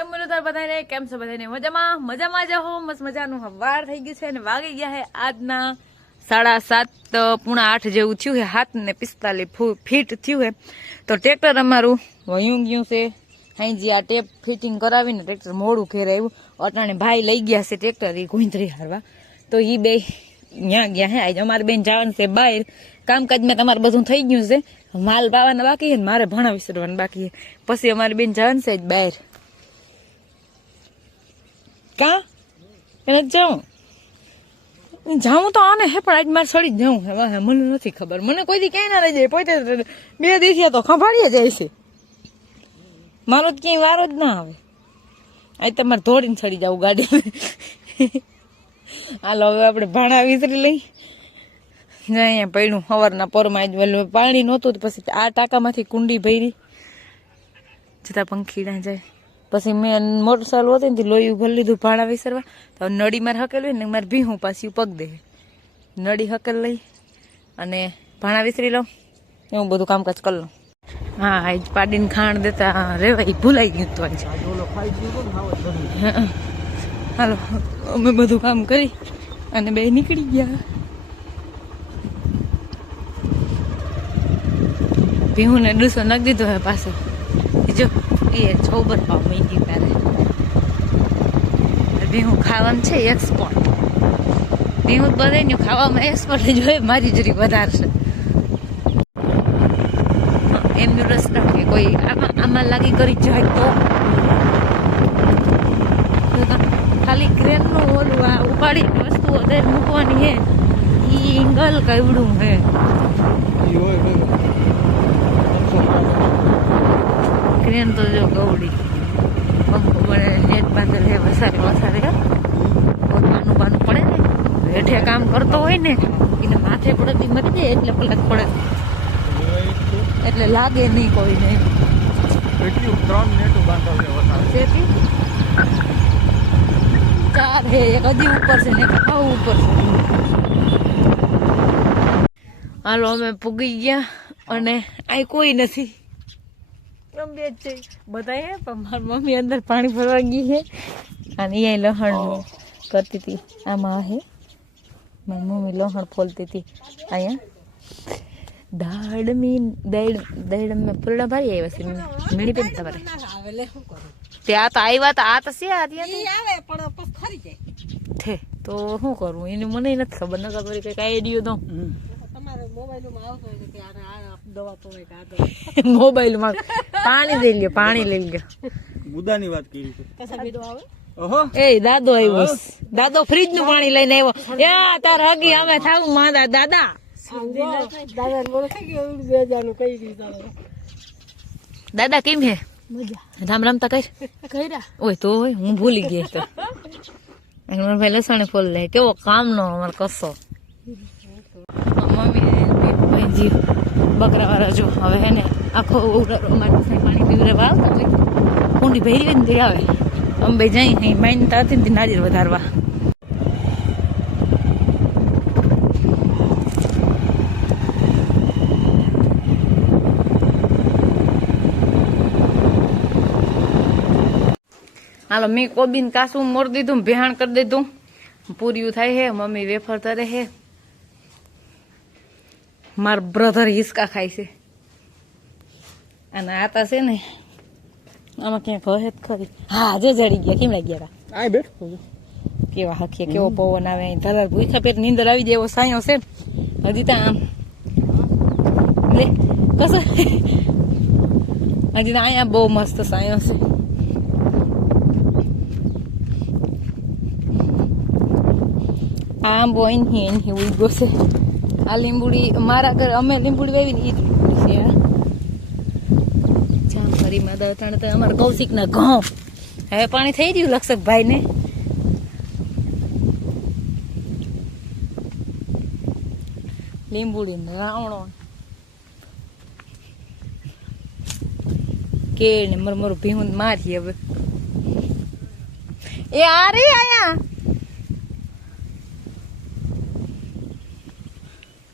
કેમ બોલો તાર બધાને કેમ છો બધાને મજામાં જ હો મસ્ત મજાનું હવાર થઈ ગયું છે અને વાગી ગયા છે આજના 7:30 પૂણા 8 જેવું થયું છે 7:45 ફીટ થયું છે તો ટ્રેક્ટર અમારું વયું ગયું છે હાઈજી આ ટેપ ફિટિંગ કરાવીને ટ્રેક્ટર મોડું ઘેર આવ્યું અટાણે ભાઈ લઈ ગયા છે ટ્રેક્ટર એ ગુંજરી હારવા તો એ બે ત્યાં ગયા હે આજે અમારે બેન જવાનું છે બહાર કામકાજમાં તમારે બધું થઈ ગયું છે માલ પાવાના બાકી છે ને મારે ભણા વિસરવાનું બાકી છે પછી અમારે બેન જવાનું છે બહાર કા એને જાઉં તો આને હે પણ આજ મારે સડી જ જવું હે મને નથી ખબર મને કોઈ દી ક્યાંય ના લઈ જાય પોતે 2 દિવસ તો ખંભાળીએ જાય છે મારો જ ક્યાંય વારો જ ના આવે આજ તમારે ધોડીને ચડી જવું ગાડી હાલો હવે આપણે ભાણા વિસરી લઈ અહીંયા પડ્યું સવારના પોરમાં જ વેલું પાણી નહોતું પછી આ ટાંકામાંથી કુંડી ભરી જતા પંખીડા જાય પછી મેં મોટર ચાલુ હતી ને લોહી ભરી લીધું ભાણા વિસરવા તો નળી મારે હકેલવી ને મારે ભીહું પાછી પગ દે નળી હકેલ લઈ અને ભાણા વિસરી લઉં એવું બધું કામકાજ કરી લઉં હા આજ પાડીને ખાણ દેતા રેવાય ભૂલાઈ ગયું તો આજ હાલો અમે બધું કામ કરી અને બે નીકળી ગયા ભીહું ને ડૂસો નાખી દીધો હે પાછો જો એ છોબર પાવ મીઠી તારે ભીહું ખાવાનું છે એક્સપોર્ટ ભીહું બધે ને ખાવામાં એક્સપોર્ટ જ હોય મારી જરી વધારશે એમનું રસ રાખે કોઈ આમાં લાગી કરી જાય તો ખાલી ક્રેનનું ઓલું આ ઉપાડી વસ્તુઓ દર મૂકવાની હે ઈ એંગલ કવડું હે ક્રેન તો જો ગવડી પંખો બને નેટ બાંધેલ હે વસારે પોતાનું બાંધવું પડે ને હેઠે કામ કરતો હોય ને એને માથે પડતી મરી જાય એટલે પલક પડે એટલે લાગે નહીં કોઈને 3 નેટો બાંધવા છે 4 હે એક હજી ઉપર છે ને એક ઉપર છે હાલો અમે પૂગી ગયા અને આ કોઈ નથી બે જ છે બધા પણ મારી મમ્મી અંદર પાણી ભરવા ગઈ છે અને એ લહણ કરતી હતી આમાં હે મારી મમ્મી લહણ ફોલતી હતી અહીંયા દાડ મેં પૂરડા ભારી આવ્યા છે મીણી પેન તમારે ત્યાં તો આવ્યા તો આ તો છે થે તો શું કરવું એને મને નથી ખબર ન ખબર કઈક આઈડિયો દઉં મોબાઈલમાં પાણી લઈ લ્યો મુદ્દાની વાત કરી એ દાદો આવ્યો દાદો ફ્રીજ નું પાણી લઈને આવ્યો તાર હગી અમે થાવું માદા દાદા દાદા કેમ હે રામ રામ તા કર્યા ઓય તો હોય હું ભૂલી ગઈ તો મારા ભાઈ લસણે ફોલ લે કેવો કામ નો અમારે કસો મમ્મી બકરા વાળા જો હવે હે ને આખો માટે પાણી પીવડાવવા આવતા હોય કુંડી ભરી ને તે આવે અંબે જઈ માનતા હતી ને નારિયેળ વધારવા હાલો મેં કોબીન કાસું મોર દીધું ભેહાણ કરી દીધું પૂર્યું થાય હે મમ્મી વેફર તરે હે માર બ્રધર હિસકા ખાય છે અને આતા છે ને આમાં ક્યાંક હે ખરી હા જો જડી ગયા કેમ લાગ્યા હતા આ બેઠો કેવા હખીએ કેવો પવન આવે ધરાર ભૂખા પેટ નીંદર આવી જાય એવો સાયો છે હજી તો આમ લે કસ હજી તો અહીંયા બહુ મસ્ત સાયો છે આંબો અહીં ઉગ્યો છે આ લીંબુડી મારા ઘર અમે લીંબુડી વાવી ને એ જ લીંબુડી છે જામફળી માં દવતાણ તો અમારા કૌશિક ના ઘઉં હવે પાણી થઈ ગયું લક્ષકભાઈ ને લીંબુડી ને રાવણો કે ને મરમર ભીહું મારી હવે એ આ રે આયા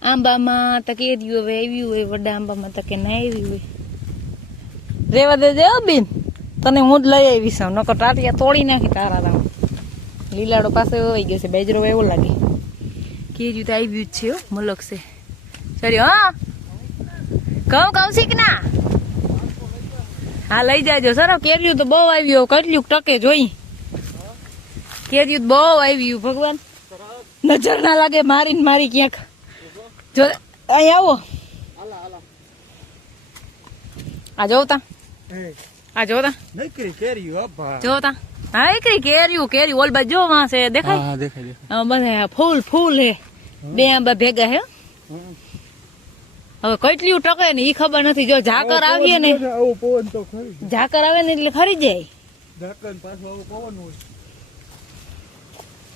આંબામાં તકેર્યું હવે આવ્યું હોય વડા આંબામાં તકે ના આવ્યું હોય રેવા દે બેન તને હું જ લઈ આવીશ નકર ટાટિયા તોડી નાખી તારા રામ લીલાડો પાસે વહી ગયો છે બેજરો એવો લાગે કેરી તો આવ્યું જ છે મલક છે સરી હા કહું શીખ ના હા લઈ જાજો સર કેર્યું તો બહુ આવ્યું કેટલું ટકે જોઈ કેર્યું તો બહુ આવ્યું ભગવાન નજર ના લાગે મારી મારી ક્યાંક જો અહીં આવો આ જોતા આ જોતા નકરી કેરી હો ભા જોતા હા એકરી કેરી ઓલ બાજુ જો વાં છે દેખાય હા દેખાય બધા ફૂલ હે બે આંબા ભેગા હે હવે કેટલું ટકે ને ઈ ખબર નથી જો ઝાકર આવીએ ને આવો પવન તો ખરી ઝાકર આવે ને એટલે ખરી જાય ઢાકણ પાછો આવો પવન હોય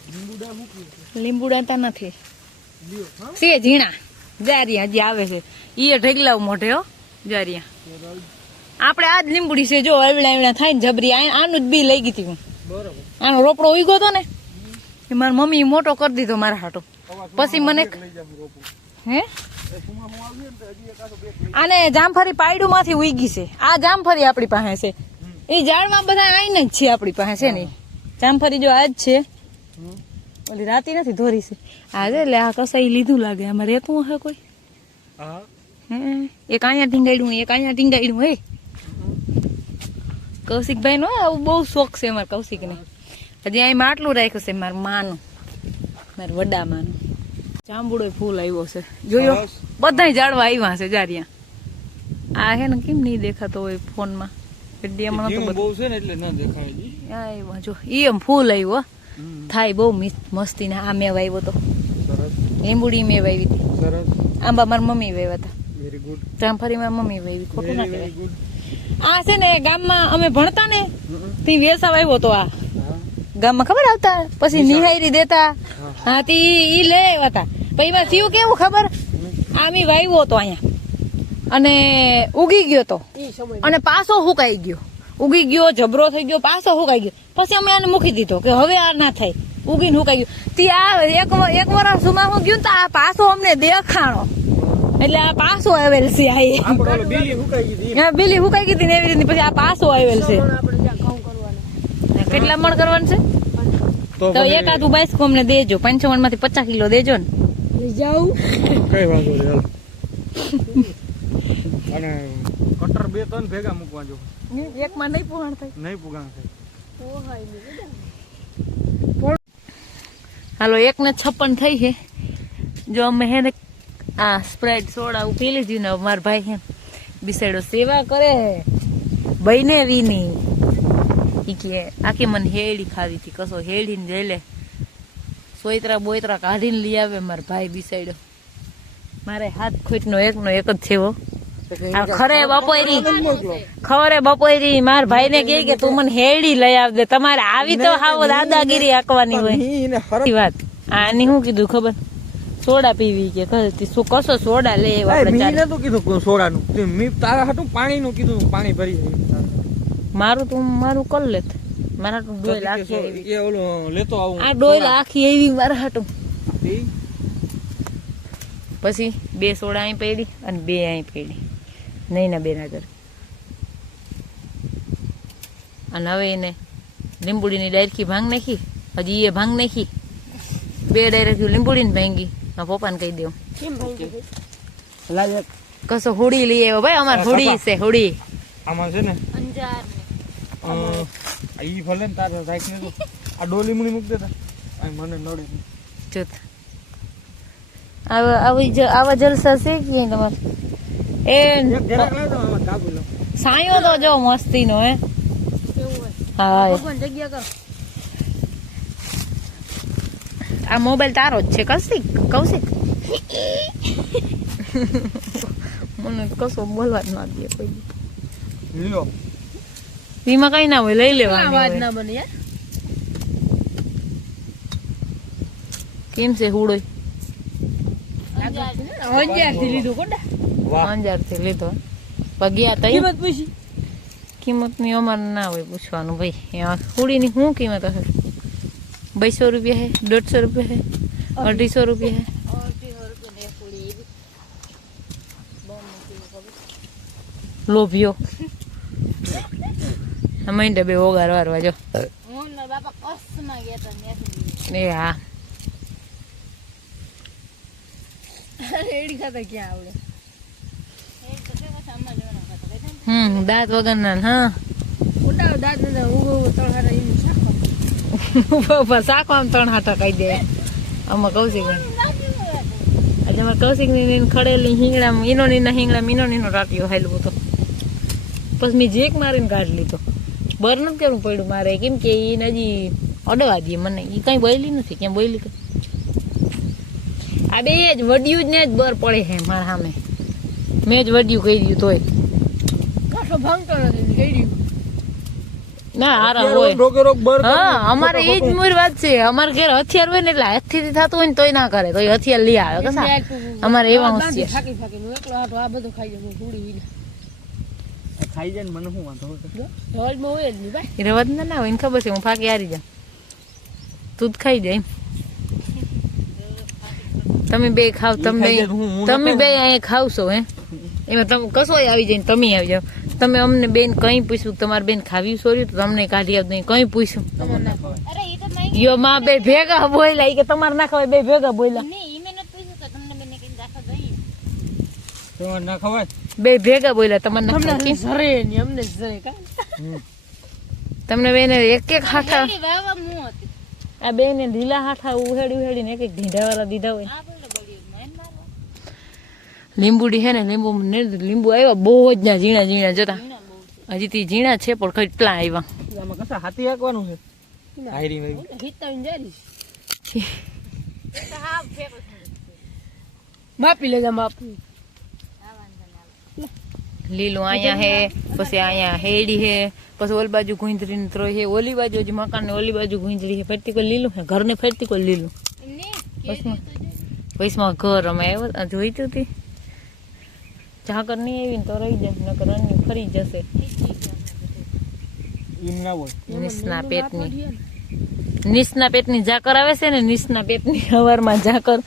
લીંબુડા મૂકી લીંબુડા તા નથી લ્યો હા છે ઝીણા જારિયા હજી આવે છે ઈ ઢગલાવ મોઢે હો જારિયા આપણે આજ લીંબુડી છે જો એવડા થાય ને જબરી આનું જ બી લઈ ગઈ હતી હું બરોબર આનો રોપડો ઉગ્યો હતો ને એ મારી મમ્મી મોટો કરી દીધો મારા હાટો પછી મને લઈ જામ રોપું હે એ સુમા હું આવી ને તો હજી એકાદો બે આને જામફળી પાયડું માંથી ઉગી છે આ જામફળી આપણી પાસે છે એ ઝાડમાં બધા આઈને જ છે આપણી પાસે છે ને જામફળી જો આ જ છે ઓલી રાતી નથી ધોરી છે આજે એટલે આ કસાઈ લીધું લાગે આમાં રેતું હે કોઈ હા હે એક અહીંયા ટીંગાડ્યું એક અહીંયા ટીંગાડ્યું હે કૌશિકભાઈ નો આવું બહુ શોખ છે મારા કૌશિક ને હજી અહીં માટલું રાખ્યું છે મારા માનું મારા વડા માનું જાંબુડો ફૂલ આવ્યો છે જોયો બધાય ઝાડવા આવ્યા છે જારિયા આ હે ને કેમ નહીં દેખાતો હોય ફોનમાં વિડીયામાં નતો બહુ છે ને એટલે ના દેખાય જી આવ્યો જો ઈ એમ ફૂલ આવ્યો થાય બહુ મસ્તી ને આ મેં વાવ્યો તો સરસ લીંબુડી મેં વાવી હતી સરસ આંબા મારી મમ્મી વાવ્યા હતા વેરી ગુડ જામફળી મારી મમ્મી વાવી ખોટું ના વેરી કહેવાય ગુડ આ છે ને ગામમાં અમે ભણતા ને તી વેસા વાવ્યો તો આ હા ગામમાં ખબર આવતા પછી નિહાયરી દેતા હા તી ઈ લે આવ્યા હતા પછી એમાં થયું કેવું ખબર આમી વાવ્યો તો અહીંયા અને ઉગી ગયો તો અને પાછો હુકાઈ ગયો ઉગી ગયો જબરો થઈ ગયો પાછો હુકાઈ ગયો પછી અમે આને મૂકી દીધો કે હવે આ ના થાય ઉગીને હુકાઈ ગયું તી આ એક વર્ષ સુમાં હું ગયું તો આ પાછો અમને દેખાણો એટલે આ પાછો આવેલ છે આપણો બીલી હુકાઈ ગઈ આ બીલી હુકાઈ ગઈ હતી ને એવી રીતે પછી આ પાછો આવેલ છે કેટલા મણ કરવાનું છે તો એકાદું 22 અમને દેજો 55 માંથી 50 કિલો દેજો ને કઈ વાંધો નહીં હાલ અને કટર બે ત્રણ ભેગા મૂકવા જો એક માં નહીં પોહાણ થાય નહીં પુગાણ થાય હાલો 1:56 થઈ છે જો અમે હે ને આ સ્પ્રાઇટ સોડા પી લીધી ને મારા ભાઈ હે બિસાડો સેવા કરે બઈને વીની ઈ કે આખી મને હેડી ખાવી હતી કસો હેડીને જઈ લે સોયત્રા બોયત્રા કાઢીને લઈ આવે મારા ભાઈ બિસાડ્યો મારે હાથ ખોટનો એકનો એક જ છે હો ખરે બપોરી માર ભાઈ ને કે તું મને હેડી લઈ આવ દે તમારે આવી તો હાવ દાદાગીરી આંકવાની હોય વાત આની શું કીધું ખબર સોડા પીવી કે શું કશો સોડા લે મેં નતું કીધું સોડાનું મેં તારા હાટું પાણીનું કીધું પાણી ભરી મારું કર લેત મારા હાટું ડોલ આખી આવી એ ઓલો લેતો આવું આ ડોલ આખી આવી મારા હાટું પછી 2 સોડા અહીં પડી અને 2 અહીં પડી નહીં ના 2 ના ઘર અને હવે એને લીંબુડીની ડાયરખી ભાંગ નાખી હજી એ ભાંગ નાખી 2 ડાયરખી લીંબુડીને ભાંગી પપ્પાને કહી દેવું કસો હોડી લઈ આવ્યો ભાઈ અમારે હોડી છે હોડી આમાં છે ને ઈ ભલે ને તારે રાખી ને આ ડોલી મુણી મૂક દેતા આ મને નડે જોત આવા જલસા છે કે તમારે એ સાયો તો જો મસ્તી નો હે હા આ મોબાઈલ તારો જ છે કૌશિક મને કશો બોલવા જ ના દે કોઈ લ્યો વીમાં કઈ ના હોય લઈ લેવાની વાત ના બને યાર કેમ છે હુડોય 11 થી લીધું કોડા 11 થી લીધો પગ્યા તઈ કિંમત પૂછી કિંમત ની અમાર ના હોય પૂછવાનું ભાઈ હુડી ની શું કિંમત હશે 200 રૂપિયા હે 150 રૂપિયા હે 250 રૂપિયા હે લોભિયો મહિને બે ઓગાર વારવા જો બાપા કસમાં ગયા હતા ત્યાંથી. એ હા રેડી ખાતા ક્યાં આવડે? એ તો કેવા સામા જવાના ખાતા કઈ દાંત વગરના ને, હા મોટા દાંત નતા ઉગો તળ હારા એનું શાક શાકો આમ 3 હાટા કહી દે આમાં કૌશિક આજે અમારે કૌશિક ની ખડેલી હિંગડા મીનો નીનો રાટ્યો હાલ્યો હતો પછી મેં જેક મારીને કાઢી લીધો. બર નથી કરવું પડ્યું મારે કેમ કે એને હજી અડવા દે મને, એ કઈ બોલી નથી. ક્યાં બોલી આ બે જ વડિયું જ ને જ બર પડે છે મારા સામે. મેં જ વડિયું કહી દીધું તોય કાઠો ભાંગતો નથી કેડી ના હારા હોય. રોકે રોક બર હા અમારે એ જ મૂળ વાત છે. અમારે ઘેર હથિયાર હોય ને એટલે હાથથી થતું હોય ને તોય ના કરે, તોય હથિયાર લઈ આવે. કસા અમારે એવા હોશિયાર. થાકી થાકી નું એકલો હાટો આ બધું ખાઈ જાય પૂરી વીને ખાઈ જાય ને મને શું વાંધો ઢોલમાં હોય જ નહીં ભાઈ. એ રવત ના હોય એને ખબર છે હું ફાકી હારી જાઉં, તું જ ખાઈ જાય. તમે બે ખાવ, તમે બે અહીંયા ખાવશો હે એમાં તમે કશોય આવી જાય ને તમે આવી જાવ. તમે અમને બેન કઈ પૂછ્યું તમારે બેન ખાવી સોર્યું તો તમને કાઢી આપ નહીં કઈ પૂછ્યું. અરે ઈ તો નહીં યો માં બે ભેગા બોલ્યા ઈ કે તમારે ના ખવાય, બે ભેગા બોલ્યા. નહીં ઈ મેં નથી પૂછ્યું કે તમને બેને કઈ રાખા દઈ તમારે ના ખવાય. બે ભેગા બોલ્યા તમારે ના ખવાય. અમને સરે ની અમને સરે કા તમને બેને એક એક હાથા એની વાવા મું હતી આ બેને ઢીલા હાથા ઉહેડીને એક એક ઢીંઢા વાળા દીધા હોય. આ બોલે બળી મેન મારવા લીંબુડી હે ને લીંબુ આવ્યા બહુ જ ના ઝીણા ઝીણા જતા. હજી તી ઝીણા છે પણ કેટલા આવ્યા. આમાં કસા હાથી હાંકવાનું છે. આયરી નહીં. હિતાવીને જારી હા ફેર માપી લેજા માપી લીલું અહીંયા હે, પછી અહીંયા હેડી હે, પછી ઓલી બાજુ ગુંદરી ત્રો હે, ઓલી બાજુ હજી મકાન ને ઓલી બાજુ ગુંદરી હે. ફરતી કોઈ લીલું હે, ઘર ને ફરતી કોઈ લીલું. વૈસમાં ઘર અમે આવ્યા જોઈ હતી ઝાકર નહીં આવી ને તો રહી જાય, નકર અન્ય ફરી જશે. એમ ના હોય. નિસના પેટની ઝાકર આવે છે ને, નિસના પેટની સવારમાં ઝાકર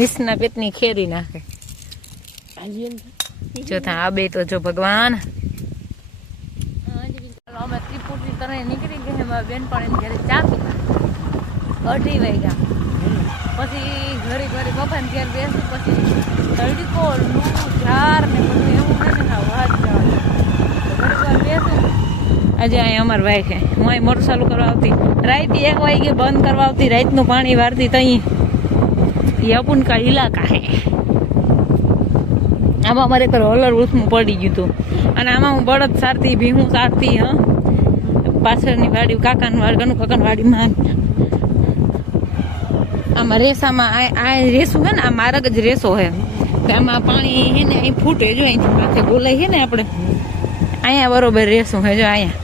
નિસના પેટની ખેરી નાખે. જો ત્યાં આ બે તો જો ભગવાન અમે ત્રિપુટી તને નીકળી ગયા મારા બેનપણી ઘરે ચા પીવા 2:30 વાગ્યા. પછી ઘડી પપ્પા ને ઘેર બેસું, પછી તડકો ઝાર ને બધું એવું નથી ના વાત ઘડી બેસું. આજે અહીંયા અમાર ભાઈ છે, હું અહીં મોટર ચાલુ કરવા આવતી, રાત 1 વાગે બંધ કરવા આવતી, રાતનું પાણી વારતી. તઈ એ અપુન કા ઇલાકા હે. આમાં અમારે એક રોલર ઉઠવું પડી ગયું હતું અને આમાં હું બળદ સારતી, ભીહું સારતી. હા પાછળની વાડી કાકાની વાડીમાં આમાં રેસામાં આ રેસું છે ને, આ માર્ગ જ રેસો હે. આમાં પાણી હે ને અહીં ફૂટે જો, અહીંથી માથે બોલાય છે ને આપણે અહીંયા બરોબર રેસું હે જો. અહીંયા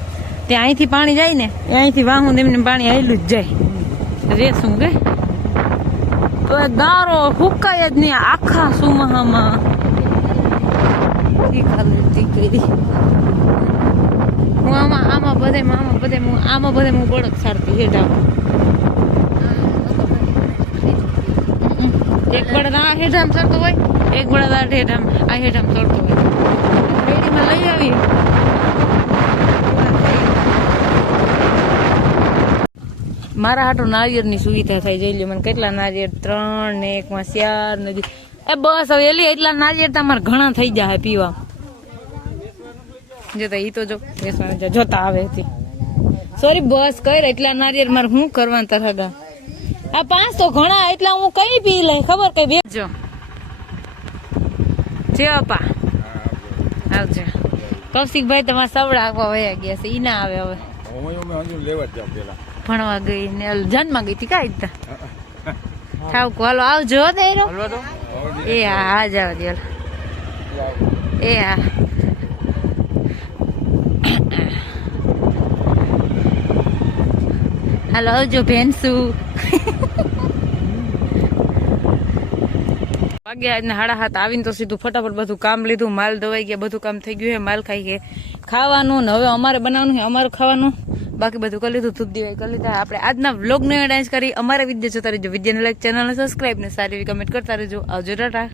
ત્યાં અહીંથી પાણી જાય ને અહીંથી વાહું એમને પાણી આવેલું જ જાય રેસું કે. તો દારો હુકાય જ નહીં આખા સુમાહામાં. હું આમાં બધે હું બળદ સારતી હેઠા. એક બળદ આ હેઠામ ચડતો હોય, એક બળદ આ હેઠામ ચડતો હોય. રેડીમાં લઈ આવી. મારા હાટો નાળિયેરની સુવિધા થાય જોઈ લે. મને કેટલા નાળિયેર 3 ને 1 માં 4 ને એ બસ હવે એલી એટલા નાળિયેર તમારે ઘણા થઈ જાય પીવા. જોતા ઈ તો જો જોતા આવે હતી. સોરી બસ કર એટલા નાળિયેર મારે શું કરવાનું તરહગા. આ 5 તો ઘણા, એટલા હું કઈ પી લઈ ખબર કઈ બેજો જે અપા આવજો. કૌશિકભાઈ તમારા સવડા આપવા વયા ગયા છે, ઈ ના આવે હવે. ભણવા ગઈ ને જન્મમાં ગઈ હતી કઈ રીતના ઠાવકો. હાલો આવજો દેરો. એ હા હા જાવ દે. એ હા હાલો આવજો ભેંસુ. વાગ્યા આજના 7:30 આવીને તો સીધું ફટાફટ બધું કામ લીધું, માલ દવાઈ ગયા, બધું કામ થઈ ગયું છે. માલ ખાઈ ગયા, ખાવાનું ને હવે અમારે બનાવવાનું છે, અમારું ખાવાનું. બાકી બધું કરી લીધું, ધૂપ દિવાળી કરી લીધા. આપણે આજના વ્લોગને ડાન્સ કરી અમારા વિડીયો જોતા રહેજો. વિડીયોને લાઈક, ચેનલને સબસ્ક્રાઈબ ને સારી એવી કમેન્ટ કરતા રહેજો. આવજો ટાટા.